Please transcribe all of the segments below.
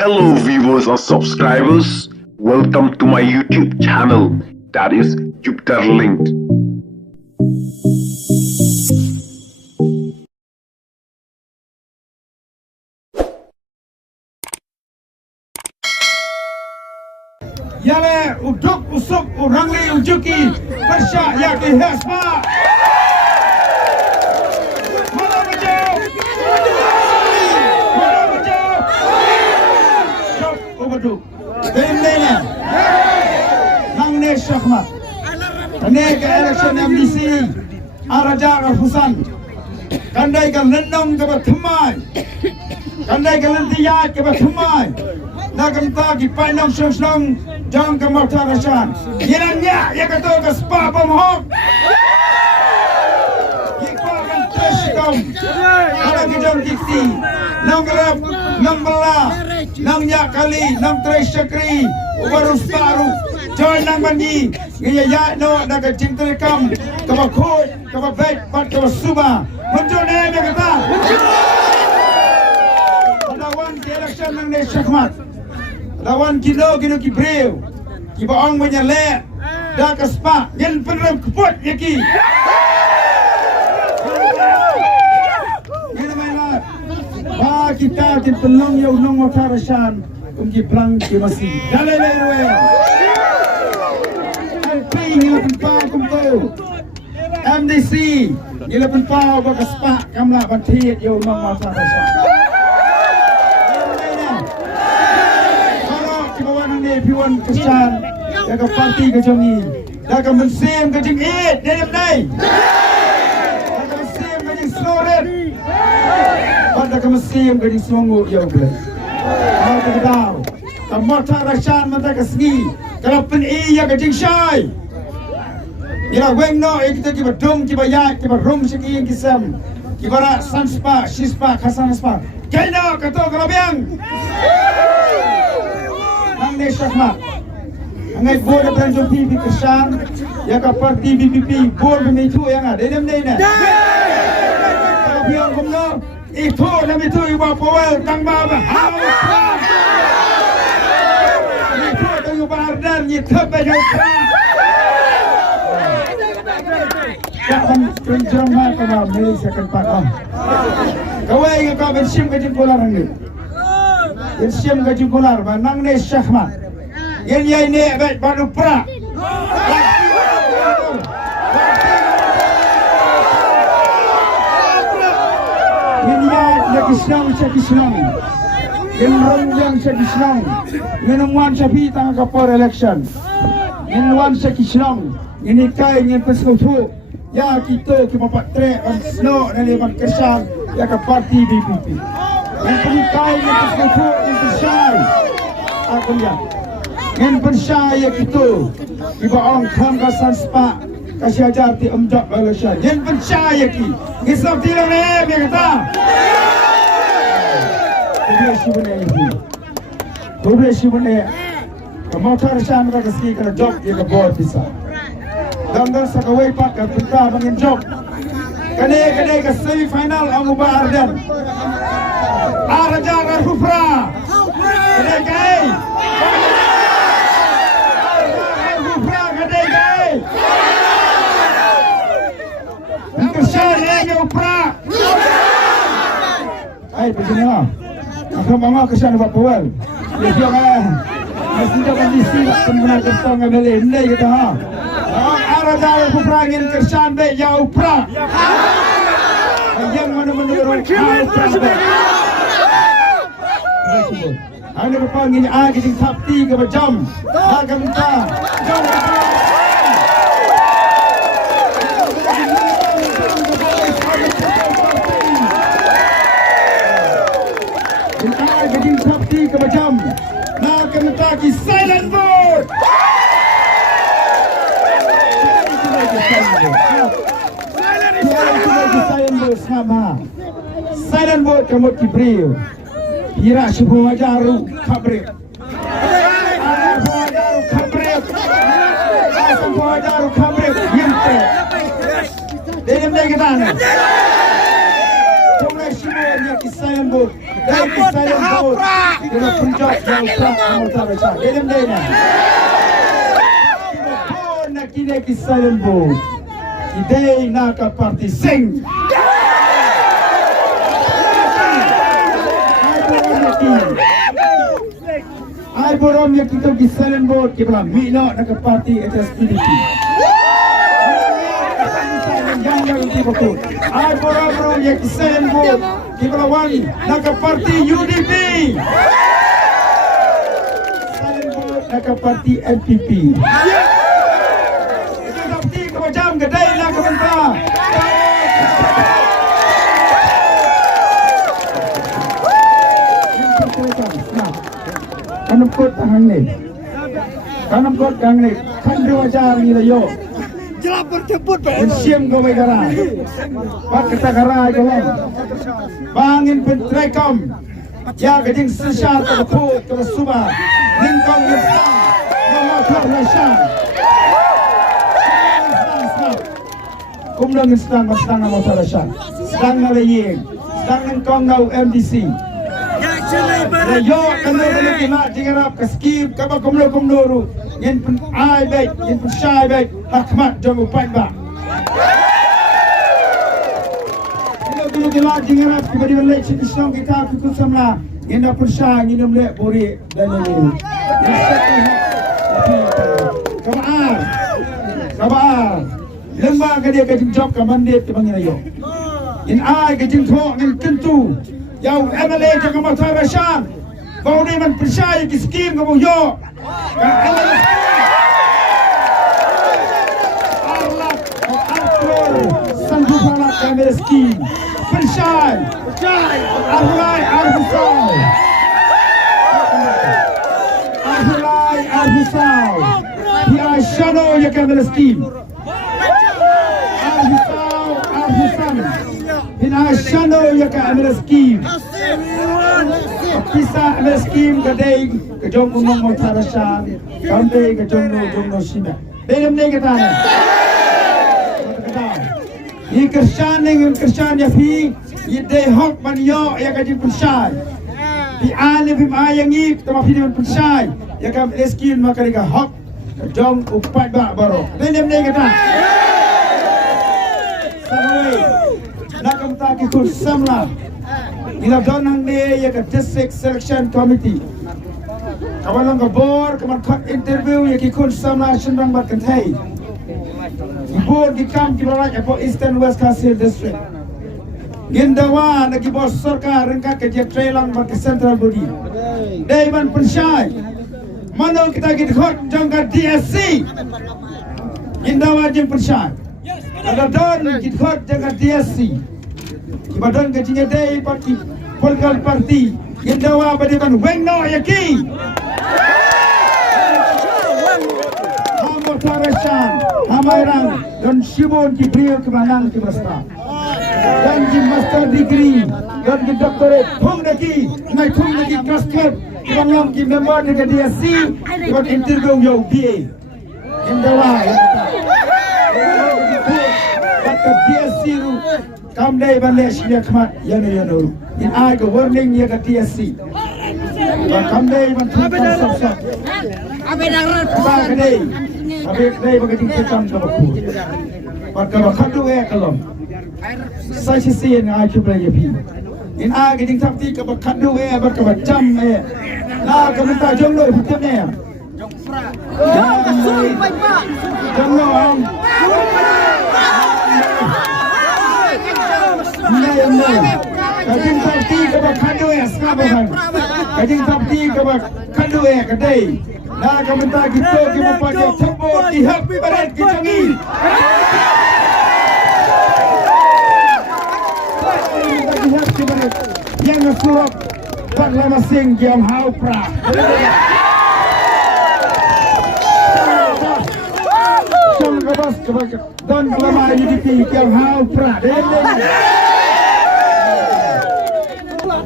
Hello viewers or subscribers, welcome to my YouTube channel, that is Jupiter Linked. Yale uduk usuk urangli ujuki persya yaki hasma. Mana menjauh? Mana menjauh? Jauh ubadu. Bendena. Nang ne syahmat. Ane ke election MDC. Araja Al-Husan. Kandai ke lenong ke batumai. Kandai ke lentiyat ke batumai. Nagam tagi painam syong jang ke martarasan. Yenanya ya kata ke spa pemhok. Ikwakan terskom. Ada kejam dikti. Nang gelap, nang belah, nang yak kali, nang tersyakri. Ubarus baru. Join nang bani. Ngaya ya no naga cintarekam. Kaba khoi, kaba baik, bat kaba suba. Muncul ne ya kata. Lawan di election nang ne syahmat. Lawan kilo ki breu ki baong menyale dah ke spa nyen penrem keput yaki nyen mainat ba kita tin pelong yo nong watarasan ki plang ki masih dalele we MP nyen pa kumpo MDC nyen pa ba ke spa kamla bantiet yo nong watarasan Piwan kesan, jaga parti kejongi, jaga mensim kejeng it, dalam day, jaga mensim kejeng snoret, jaga mensim kejeng songo ya uble. Mau kedau, kamu tarasan mata kesni, kalau pen ya kejeng shy. Ila weng no kita kibat dom kibat yak kibat rum sekian kisam, kibara sanspa, shispa, kasanspa, kena kata kalabiang. Nang syahmat angai board of PB kesan ya ka parti BPP board bemitu yang ada dem dei na kalau biang kumno itu nam itu iba powel tang ba itu tu ba ardan ni thap ba kan kunjung ha ka mili second part kawai ka ben sim ka jingkolar ni Insyam gaji kular nang ne syahmat. Yen yai ne baik baru pra. Yen yai lagi senang. Yen ranjang senang. Yen wan sapi tang kapor election. Yen wan senang. Ini kai yen peskutu. Ya kita mapak trek on snow dan leban kesan ya ke parti BPP. Yang penikai yang tersebut yang bersyai aku lihat yang bersyai yang itu iba orang kamgasan sepak kasih ajar di umdak Malaysia yang bersyai yang itu Islam tidak naib yang kata kubri sebenarnya kemotor syah mereka segi kena job yang kebor bisa dan sakawai pak dan perintah bangin job kadai ke semi final Amuba Ardan Araja Rufra kadai kai Rufra kadai kai Kesan yang Rufra hai begini lah aku mama kesan buat powel dia bilang masih ada kondisi pemenang kertas ngambil ini kita ha Araja Rufra ingin kesan baik ya Rufra yang mana-mana Rufra Anda berpanggil agi di tapti ke jam. Agak minta. Jam. Agi di tapti ke jam. Nak minta ki silent vote. Silent vote sama. Silent vote kamu diberi. Ira subuh wajaru kabrek. Subuh wajaru kabrek. Yente. Dalam lagi tanah. Kumai subuh yang kisah yang bu. Dari silent vote. Kena punjok jauh prak Amorta Rasha. Dalam day na. Kibapon na kineki silent vote. Kiday na ka party sing. Ay borom ya kita di silent vote kibla mino na ka party HSPDP. Ay borom ya di silent vote kibla wani na ka party UDP. Silent vote na ka party NPP. Itu dapati ka macam gadai na ka banta. Kanamkot ang ni, kanamkot ang ni, kandu ajar ni layo. Jelapor jemput Pak. Siam gawai gara, pak kita gara gawai. Bangin pentrekom, ya kajing sesar terput tersuba, lingkong instan, nomor terlesa. Kumlang instan masang nomor terlesa, sedang nalaying, sedang lingkong nau MDC. Yo kalau kita jingarap ke skip kaba kumlo yen pun ai baik yen pun syai baik hakmat jom upai ba kalau kita jingarap ke badi lek Islam kita ikut samla yen pun syai nginum lek bori dan ini kabar lemba ke dia ke job ke mandate ke bangina yo yen ai ke jin tho ngin kentu Yang MLA jangan masalah Rasha, bau ni man percaya di skim kamu yo. Allah, Arthur, sanggup anak kami skim. Percaya, Allah, Arthur, Arthur, dia shadow yang kami skim. Pinashano ya ka amira scheme. Kisa amira scheme kadai kajong umong mo tarasha, kamde kajong no shina. Belam ne kata ne. Ye Christian ya fi ye day hok man yo ya kajing punshai. Di ale bim ayangi tama fi man punshai ya ka scheme makariga hok kajong upat ba baro. Belam ne kata. Nakam taki kun samla ila donang ne ya ka district selection committee kawalang ka board kaman cut interview ya ki kun samla shinrang bat kantai board ki kam ki barat ya po Eastern West Kasih district gindawa na ki bos sarkar rengkat ke je trailang bat ke central body daiman pensyai mano kita ki khot jangka DSC gindawa jeng pensyai ada don ki khot jangka DSC Ibadan gajinya day parti political party gindawa badiman wengno yaki Hamo Tarashan Hamairang dan Shibon ki brio kemanang ki basta dan ki master degree dan ki doctorate thung naki ngai thung naki kasket ibang ki member ni DSC ibang interview yo BA gindawa Bakat DSC Kam day balik dia kemat yano in ai ke warning ya ke TSC kam day man tuan sop abe darat ba ke day bagi tingkatan ke baku maka bakadu kalom sai si en ai chup lagi pi in ai ke tingkap ti ke bakadu barka bacam la ke minta jom lo putem ne jom fra jom lo Kajing tapti ke bak kandu sekarang. Kajing tapti ke bak kandu kedai. Nah komentar kita kita pakai cembur di happy barat kicangi. Di happy barat yang surat Bangla Masing jam hau pra. Jom kebas dan lama UDP jam hau pra.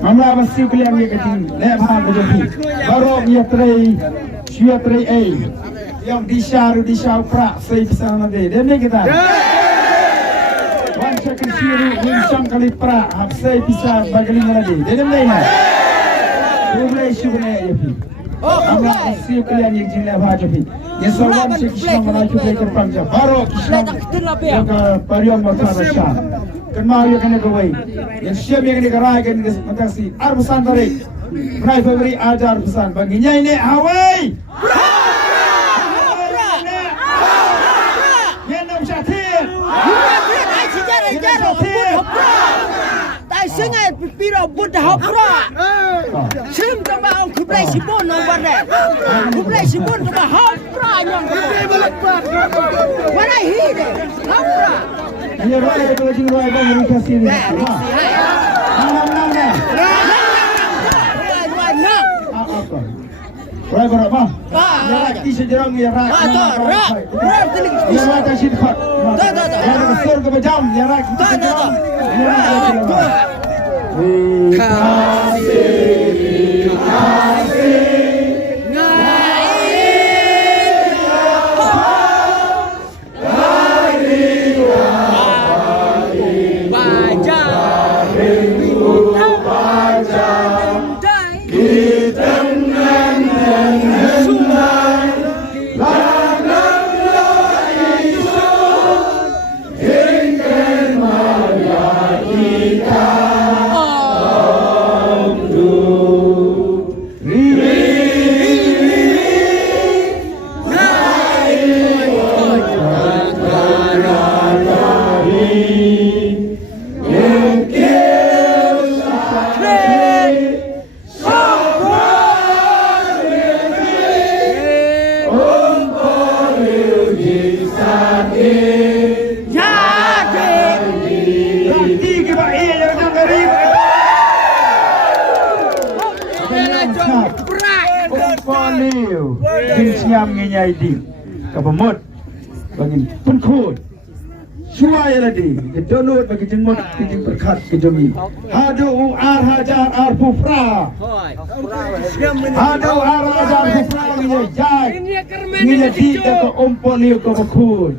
Amla masih kalian ni kecil, lepas berjumpa. Baru dia tray A, yang disar prak saya bisa nanti. Dan ni kita. Wanca kecil, wincang kali prak, saya bisa bagaimana lagi. Dan ni. Kublai shubne yapi. Amra siu kalian yang jinle bhajapi. Yesawan se Krishna mana kublai terpanja. Baro Krishna. Yoga pariom makarasha. Kan mau yo kena kawai. Yang siap yang kena karai kan matasi. Arbusan tarik. Prai Februari ajar pesan baginya ini awai. Yenam Syatir. Tại sao ngày piro bút học ra? Sớm cho bà ông cúp lại xí bôn ông vấn đề. Cúp lại xí bôn cho bà học ra nhong. What I hear đấy, học ra. Ini raya itu jing raya bang mereka sini. Nam dah. Raya berapa? Di sejarah ni raya. Dia macam sifat. Dia besar ke macam dia raya. Siam ngenyai di kapamot bagi penkut suai lagi kedonut bagi jengmot kijing berkat kejemi hadu ar hajar ar pufra hadu ar hajar pufra ngenyai jai ngenyai di ke omponiu ke bekun